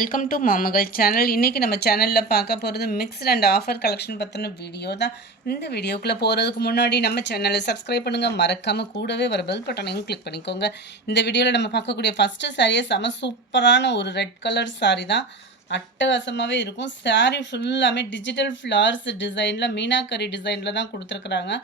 Welcome to மாமகள் channel. இன்றைக்கி நம்ம சேனலில் பார்க்க போகிறது மிக்ஸ்ட் அண்ட் ஆஃபர் கலெக்ஷன் பற்றின வீடியோ தான். இந்த வீடியோக்குள்ளே போகிறதுக்கு முன்னாடி நம்ம சேனலை சப்ஸ்கிரைப் பண்ணுங்கள், மறக்காமல் கூடவே வர பெல் பட்டனையும் கிளிக் பண்ணிக்கோங்க. இந்த வீடியோவில் நம்ம பார்க்கக்கூடிய ஃபஸ்ட்டு சாரியே செம சூப்பரான ஒரு ரெட் கலர் சாரி தான். அட்டகாசமாகவே இருக்கும். சாரி ஃபுல்லாமே டிஜிட்டல் ஃப்ளார்ஸ் டிசைனில் மீனாக்கரி டிசைனில் தான் கொடுத்துருக்குறாங்க.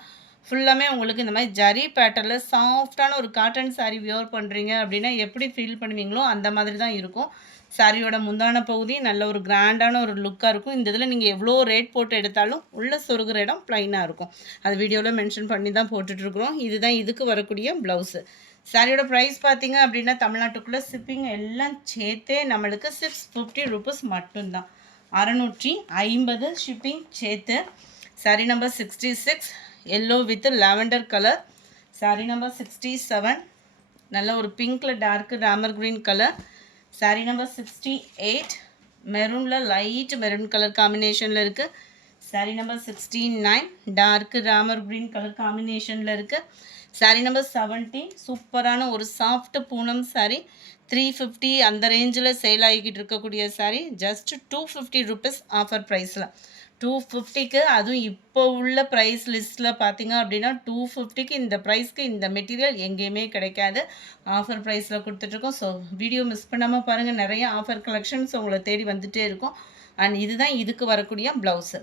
ஃபுல்லாமே உங்களுக்கு இந்த மாதிரி ஜரி பேட்டர்னில் சாஃப்டான ஒரு காட்டன் சாரீ வியர் பண்ணுறீங்க அப்படின்னா எப்படி ஃபீல் பண்ணுவீங்களோ அந்த மாதிரி தான் இருக்கும். சாரியோட முந்தான பகுதி நல்ல ஒரு கிராண்டான ஒரு லுக்காக இருக்கும். இந்த இதில் நீங்கள் எவ்வளோ ரேட் போட்டு எடுத்தாலும் உள்ளே சொருகிற இடம் ப்ளைனாக இருக்கும். அது வீடியோவில் மென்ஷன் பண்ணி தான் போட்டுட்ருக்குறோம். இதுதான் இதுக்கு வரக்கூடிய ப்ளவுஸு. சாரியோட ப்ரைஸ் பார்த்தீங்க அப்படின்னா தமிழ்நாட்டுக்குள்ளே ஷிப்பிங் எல்லாம் சேர்த்தே நம்மளுக்கு 650 ருபீஸ் மட்டும்தான். 650 ஷிப்பிங் சேர்த்து. Sari number 66 yellow with lavender colour. Sari number 67 நல்ல ஒரு பிங்க்கில் dark Ramar green colour. Sari number 68 மெரூனில் லைட் மெரூன் கலர் காம்பினேஷனில் இருக்குது. Sari number 69 dark Ramar green colour காம்பினேஷனில் இருக்குது. சாரி நம்பர் 70 சூப்பரான ஒரு சாஃப்ட் பூனம் சாரி. 350 அந்த ரேஞ்சில் சேல் ஆகிக்கிட்டு இருக்கக்கூடிய சாரி. ஜஸ்ட் 250 ருபீஸ் ஆஃபர் ப்ரைஸில். 250க்கு அதுவும் இப்போ உள்ள ப்ரைஸ் லிஸ்ட்டில் பார்த்தீங்க அப்படின்னா 250க்கு இந்த ப்ரைஸ்க்கு இந்த மெட்டீரியல் எங்கேயுமே கிடைக்காது. ஆஃபர் ப்ரைஸில் கொடுத்துட்ருக்கோம். ஸோ வீடியோ மிஸ் பண்ணாமல் பாருங்கள். நிறைய ஆஃபர் கலெக்ஷன்ஸ் உங்களை தேடி வந்துகிட்டே இருக்கும். அண்ட் இதுதான் இதுக்கு வரக்கூடிய ப்ளவுஸு.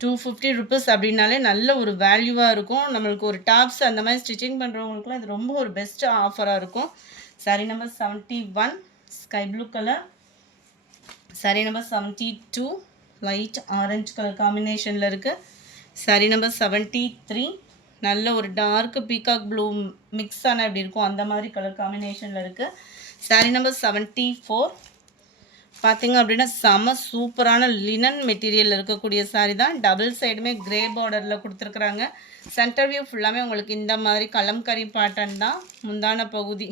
250 ருபீஸ் அப்படின்னாலே நல்ல ஒரு வேல்யூவாக இருக்கும். நம்மளுக்கு ஒரு டாப்ஸ் அந்த மாதிரி ஸ்டிச்சிங் பண்ணுறவங்களுக்குலாம் இது ரொம்ப ஒரு பெஸ்ட்டு ஆஃபராக இருக்கும். Sorry number 71 sky blue colour. Sari number 72 light orange colour காம்பினேஷனில் இருக்குது. சாரி நம்பர் 73 நல்ல ஒரு டார்க் பீகாக் ப்ளூ மிக்ஸ் ஆன எப்படி இருக்கும் அந்த மாதிரி கலர் காம்பினேஷனில் இருக்குது. சாரி நம்பர் 74 பார்த்திங்க அப்படின்னா செம சூப்பரான லினன் மெட்டீரியலில் இருக்கக்கூடிய சாரி தான். டபுள் சைடுமே கிரே பார்டரில் கொடுத்துருக்குறாங்க. சென்டர் வியூ ஃபுல்லாமே உங்களுக்கு இந்த மாதிரி கலம்கரி பேட்டர்ன் தான். முந்தான பகுதி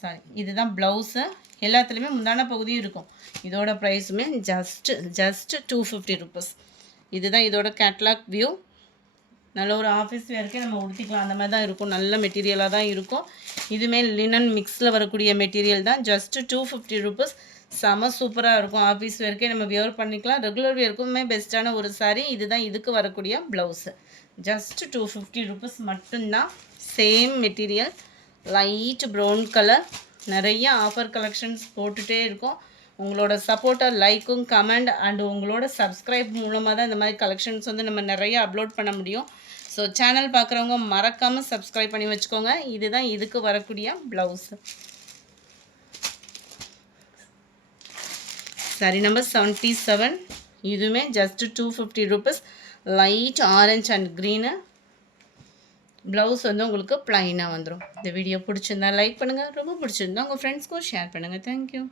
சாரி இதுதான் ப்ளவுஸு. எல்லாத்துலேயுமே முந்தான பகுதியும் இருக்கும். இதோட ப்ரைஸுமே ஜஸ்ட் 250 ருபீஸ். இதுதான் இதோட கேட்லாக் வியூ. நல்ல ஒரு ஆஃபீஸ் வேர்க்கே நம்ம உடுத்திக்கலாம் அந்த மாதிரி தான் இருக்கும். நல்ல மெட்டீரியலாக தான் இருக்கும். இதுவுமே லினன் மிக்ஸில் வரக்கூடிய மெட்டீரியல் தான். Just 250 rupees. செம சூப்பராக இருக்கும். ஆஃபீஸ் வேர்க்கே நம்ம வியர் பண்ணிக்கலாம். ரெகுலர் வேர்க்குமே பெஸ்ட்டான ஒரு சாரீ. இதுதான் இதுக்கு வரக்கூடிய ப்ளவுஸு. ஜஸ்ட் 250 ருபீஸ் மட்டும்தான். Same material light brown colour. நிறைய ஆஃபர் கலெக்ஷன்ஸ் போட்டுகிட்டே இருக்கும். உங்களோட சப்போர்ட்டை லைக்கும் கமெண்ட் அண்டு உங்களோட சப்ஸ்கிரைப் மூலமாக தான் இந்த மாதிரி கலெக்ஷன்ஸ் வந்து நம்ம நிறைய அப்லோட் பண்ண முடியும். ஸோ சேனல் பார்க்குறவங்க மறக்காமல் சப்ஸ்கிரைப் பண்ணி வச்சுக்கோங்க. இதுதான் இதுக்கு வரக்கூடிய ப்ளவுஸு. சாரி நம்பர் 77 இதுவுமே just 250 rupees. Light orange and green. Blouse வந்து உங்களுக்கு ப்ளைனாக வந்துடும். இந்த வீடியோ பிடிச்சிருந்தா லைக் பண்ணுங்கள். ரொம்ப பிடிச்சிருந்தா உங்கள் ஃப்ரெண்ட்ஸ்க்கும் ஷேர் பண்ணுங்கள். தேங்க்யூ.